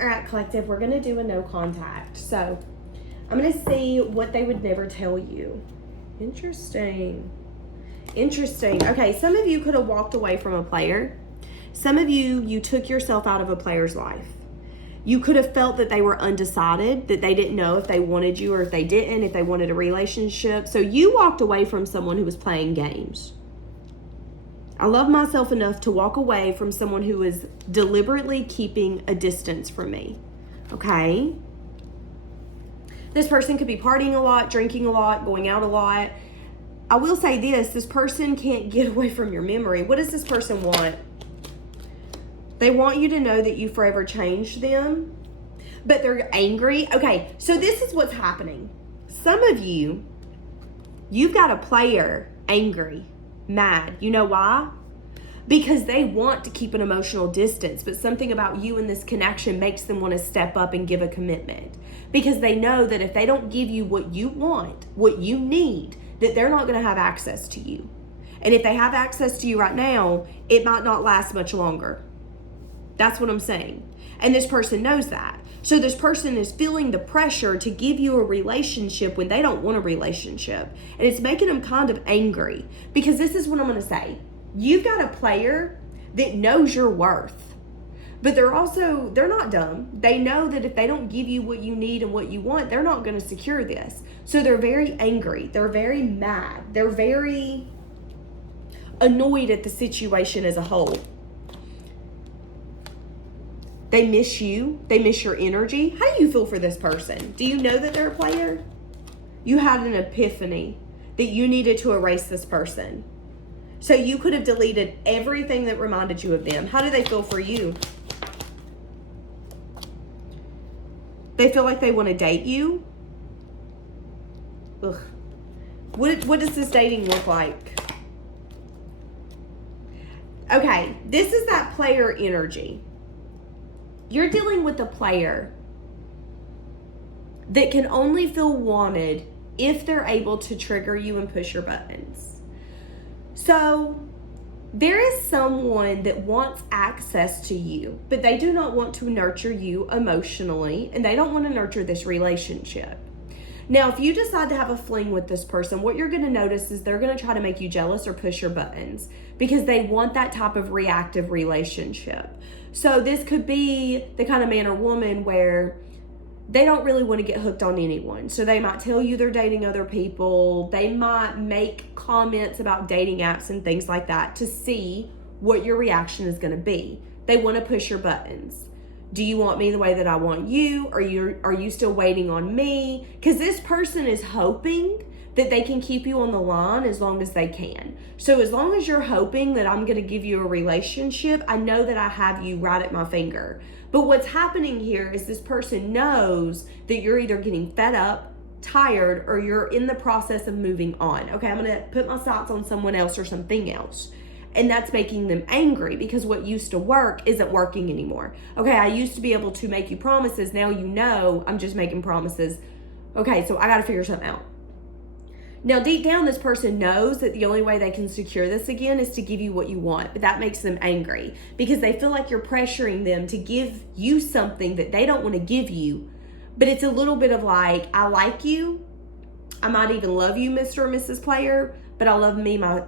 All right, collective, we're going to do a no contact. So I'm going to see what they would never tell you. Interesting. Okay, some of you could have walked away from a player. Some of you took yourself out of a player's life. You could have felt that they were undecided, that they didn't know if they wanted you or if they didn't, if they wanted a relationship. So you walked away from someone who was playing games. I love myself enough to walk away from someone who is deliberately keeping a distance from me. Okay? This person could be partying a lot, drinking a lot, going out a lot. I will say this person can't get away from your memory. What does this person want? They want you to know that you forever changed them, but they're angry. Okay, so this is what's happening. Some of you, you've got a player angry, mad. You know why? Because they want to keep an emotional distance, but something about you and this connection makes them want to step up and give a commitment. Because they know that if they don't give you what you want, what you need, that they're not going to have access to you. And if they have access to you right now, it might not last much longer. That's what I'm saying. And this person knows that. So this person is feeling the pressure to give you a relationship when they don't want a relationship. And it's making them kind of angry. Because this is what I'm going to say. You've got a player that knows your worth. But they're not dumb. They know that if they don't give you what you need and what you want, they're not going to secure this. So they're very angry. They're very mad. They're very annoyed at the situation as a whole. They miss you. They miss your energy. How do you feel for this person? Do you know that they're a player? You had an epiphany that you needed to erase this person. So you could have deleted everything that reminded you of them. How do they feel for you? They feel like they want to date you. Ugh. What does this dating look like? Okay, this is that player energy. You're dealing with a player that can only feel wanted if they're able to trigger you and push your buttons. So there is someone that wants access to you, but they do not want to nurture you emotionally, and they don't want to nurture this relationship. Now, if you decide to have a fling with this person, what you're going to notice is they're going to try to make you jealous or push your buttons because they want that type of reactive relationship. So this could be the kind of man or woman where they don't really want to get hooked on anyone. So they might tell you they're dating other people. They might make comments about dating apps and things like that to see what your reaction is going to be. They want to push your buttons. Do you want me the way that I want you? Are you still waiting on me? Because this person is hoping that they can keep you on the line as long as they can. So as long as you're hoping that I'm going to give you a relationship, I know that I have you right at my finger. But what's happening here is this person knows that you're either getting fed up, tired, or you're in the process of moving on. Okay, I'm going to put my sights on someone else or something else. And that's making them angry because what used to work isn't working anymore. Okay, I used to be able to make you promises. Now you know I'm just making promises. Okay, so I got to figure something out. Now, deep down, this person knows that the only way they can secure this again is to give you what you want, but that makes them angry because they feel like you're pressuring them to give you something that they don't want to give you. But it's a little bit of like, I like you. I might even love you, Mr. or Mrs. Player, but I love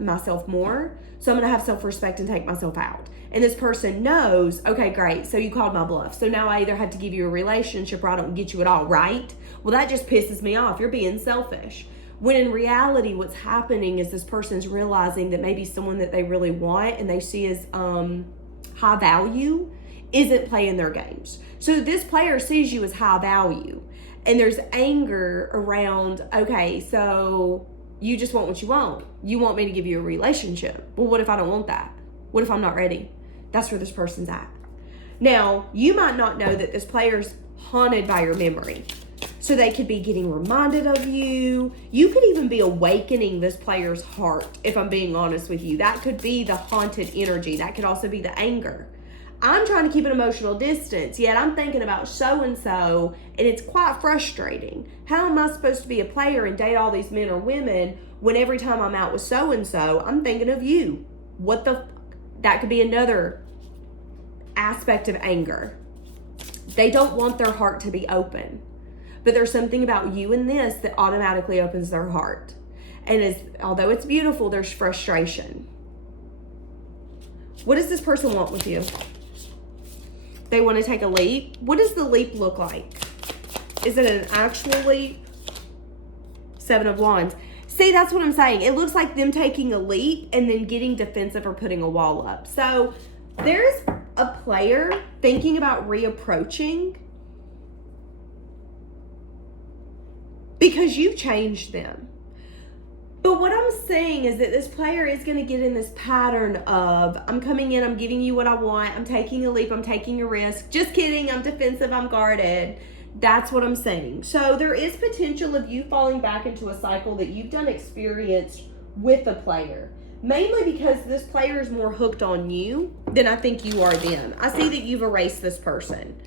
myself more. So I'm going to have self-respect and take myself out. And this person knows, okay, great. So you called my bluff. So now I either have to give you a relationship or I don't get you at all, right? Well, that just pisses me off. You're being selfish. When in reality, what's happening is this person's realizing that maybe someone that they really want and they see as high value isn't playing their games. So this player sees you as high value. And there's anger around, okay, so you just want what you want. You want me to give you a relationship. Well, what if I don't want that? What if I'm not ready? That's where this person's at. Now, you might not know that this player's haunted by your memory. So they could be getting reminded of you. You could even be awakening this player's heart, if I'm being honest with you. That could be the haunted energy. That could also be the anger. I'm trying to keep an emotional distance, yet I'm thinking about so-and-so, and it's quite frustrating. How am I supposed to be a player and date all these men or women when every time I'm out with so-and-so, I'm thinking of you? That could be another aspect of anger. They don't want their heart to be open. But there's something about you and this that automatically opens their heart. And although it's beautiful, there's frustration. What does this person want with you? They want to take a leap. What does the leap look like? Is it an actual leap? 7 of Wands. See, that's what I'm saying. It looks like them taking a leap and then getting defensive or putting a wall up. So there's a player thinking about reapproaching because you've changed them. But what I'm saying is that this player is going to get in this pattern of, I'm coming in, I'm giving you what I want, I'm taking a leap, I'm taking a risk. Just kidding, I'm defensive, I'm guarded. That's what I'm saying. So there is potential of you falling back into a cycle that you've done experienced with a player. Mainly because this player is more hooked on you than I think you are them. I see that you've erased this person.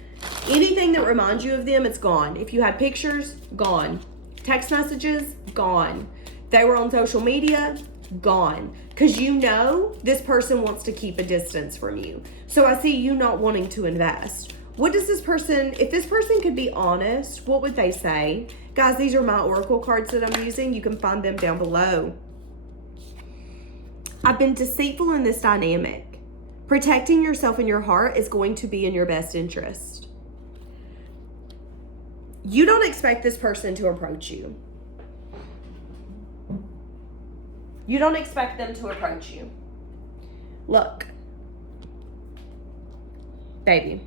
Anything that reminds you of them, it's gone. If you had pictures, gone. Text messages, gone. They were on social media, gone. Because you know this person wants to keep a distance from you. So I see you not wanting to invest. What does this person, if this person could be honest, what would they say? Guys, these are my oracle cards that I'm using. You can find them down below. I've been deceitful in this dynamic. Protecting yourself and your heart is going to be in your best interest. You don't expect this person to approach you. You don't expect them to approach you. Look, baby,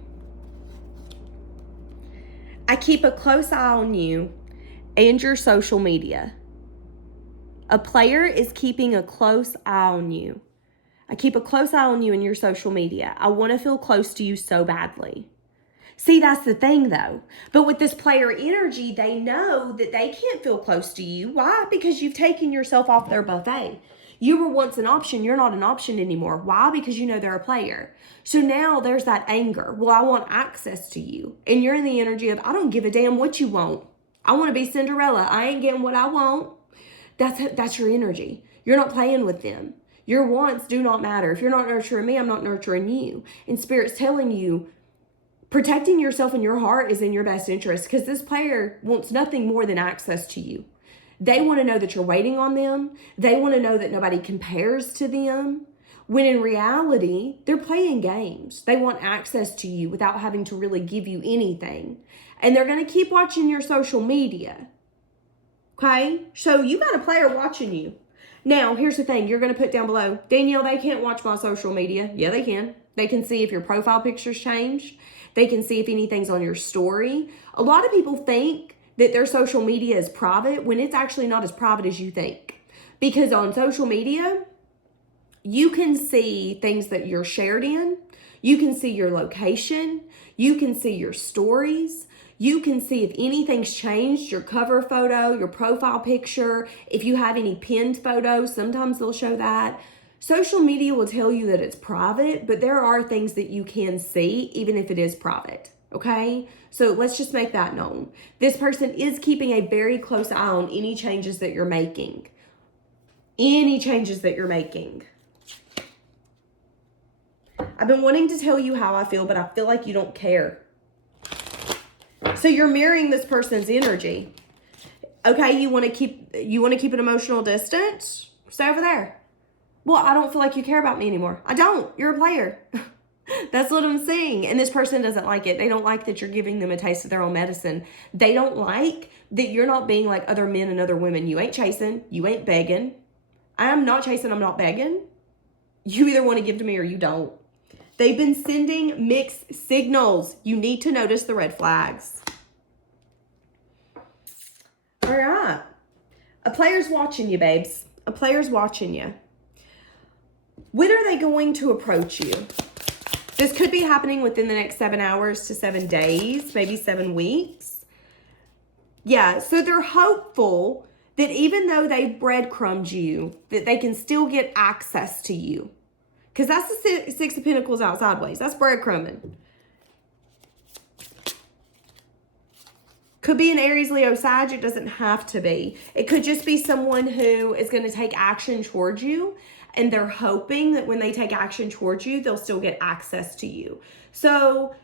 I keep a close eye on you and your social media. A player is keeping a close eye on you. I keep a close eye on you and your social media. I want to feel close to you so badly. See, that's the thing though. But with this player energy, they know that they can't feel close to you. Why? Because you've taken yourself off their buffet. You were once an option. You're not an option anymore. Why? Because you know they're a player. So now there's that anger. Well, I want access to you. And you're in the energy of, I don't give a damn what you want. I want to be Cinderella. I ain't getting what I want. That's your energy. You're not playing with them. Your wants do not matter. If you're not nurturing me, I'm not nurturing you. And Spirit's telling you, protecting yourself and your heart is in your best interest because this player wants nothing more than access to you. They want to know that you're waiting on them. They want to know that nobody compares to them. When in reality, they're playing games. They want access to you without having to really give you anything. And they're going to keep watching your social media. Okay? So you got a player watching you. Now, here's the thing. You're going to put down below, Danielle, they can't watch my social media. Yeah, they can. They can see if your profile pictures change. They can see if anything's on your story. A lot of people think that their social media is private when it's actually not as private as you think. Because on social media, you can see things that you're shared in. You can see your location. You can see your stories. You can see if anything's changed, your cover photo, your profile picture. If you have any pinned photos, sometimes they'll show that. Social media will tell you that it's private, but there are things that you can see even if it is private, okay? So let's just make that known. This person is keeping a very close eye on any changes that you're making. Any changes that you're making. I've been wanting to tell you how I feel, but I feel like you don't care. So you're mirroring this person's energy. Okay, you want to keep an emotional distance? Stay over there. Well, I don't feel like you care about me anymore. I don't. You're a player. That's what I'm saying. And this person doesn't like it. They don't like that you're giving them a taste of their own medicine. They don't like that you're not being like other men and other women. You ain't chasing. You ain't begging. I'm not chasing. I'm not begging. You either want to give to me or you don't. They've been sending mixed signals. You need to notice the red flags. All right. A player's watching you, babes. A player's watching you. When are they going to approach you? This could be happening within the next 7 hours to 7 days, maybe 7 weeks. Yeah, so they're hopeful that even though they've breadcrumbed you, that they can still get access to you. Because that's the Six of Pentacles out sideways. That's breadcrumbing. Could be an Aries, Leo, Sag. It doesn't have to be. It could just be someone who is going to take action towards you. And they're hoping that when they take action towards you, they'll still get access to you. So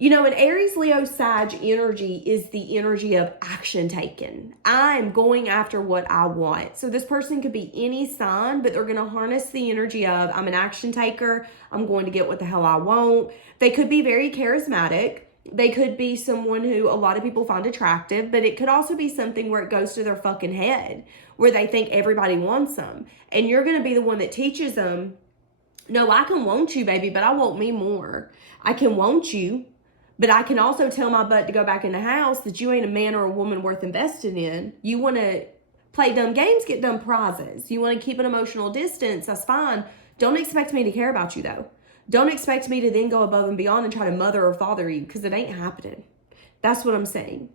You know, an Aries, Leo, Sag energy is the energy of action taken. I'm going after what I want. So this person could be any sign, but they're going to harness the energy of I'm an action taker. I'm going to get what the hell I want. They could be very charismatic. They could be someone who a lot of people find attractive, but it could also be something where it goes to their fucking head, where they think everybody wants them. And you're going to be the one that teaches them, no, I can want you, baby, but I want me more. I can want you, but I can also tell my butt to go back in the house that you ain't a man or a woman worth investing in. You want to play dumb games, get dumb prizes. You want to keep an emotional distance, that's fine. Don't expect me to care about you, though. Don't expect me to then go above and beyond and try to mother or father you, because it ain't happening. That's what I'm saying.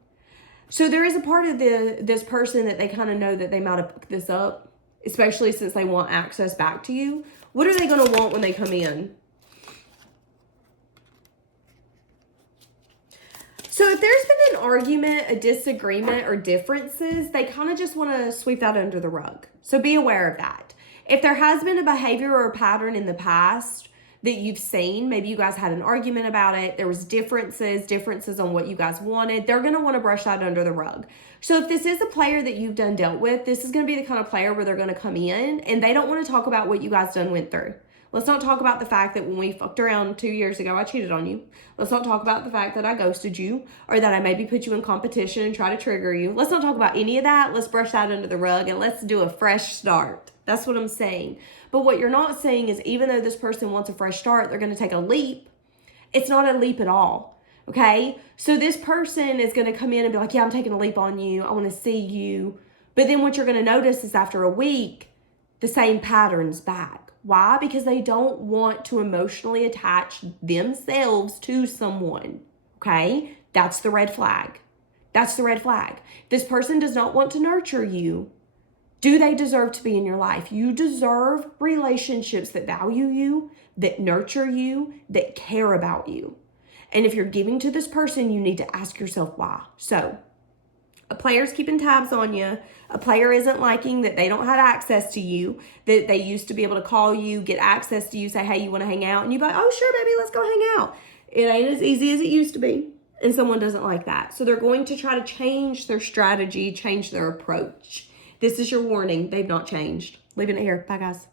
So there is a part of this person that they kind of know that they might have picked this up, especially since they want access back to you. What are they going to want when they come in? So if there's been an argument, a disagreement, or differences, they kind of just want to sweep that under the rug. So be aware of that. If there has been a behavior or a pattern in the past that you've seen, maybe you guys had an argument about it, there was differences on what you guys wanted, they're going to want to brush that under the rug. So if this is a player that you've done dealt with, this is going to be the kind of player where they're going to come in and they don't want to talk about what you guys done went through. Let's not talk about the fact that when we fucked around 2 years ago, I cheated on you. Let's not talk about the fact that I ghosted you or that I maybe put you in competition and try to trigger you. Let's not talk about any of that. Let's brush that under the rug and let's do a fresh start. That's what I'm saying. But what you're not saying is even though this person wants a fresh start, they're going to take a leap. It's not a leap at all. Okay? So this person is going to come in and be like, yeah, I'm taking a leap on you. I want to see you. But then what you're going to notice is after a week, the same pattern's back. Why? Because they don't want to emotionally attach themselves to someone. Okay? That's the red flag. That's the red flag. This person does not want to nurture you. Do they deserve to be in your life? You deserve relationships that value you, that nurture you, that care about you. And if you're giving to this person, you need to ask yourself why. So, a player's keeping tabs on you. A player isn't liking that they don't have access to you, that they used to be able to call you, get access to you, say, hey, you want to hang out? And you'd be like, oh, sure, baby, let's go hang out. It ain't as easy as it used to be. And someone doesn't like that. So they're going to try to change their strategy, change their approach. This is your warning. They've not changed. Leaving it here. Bye, guys.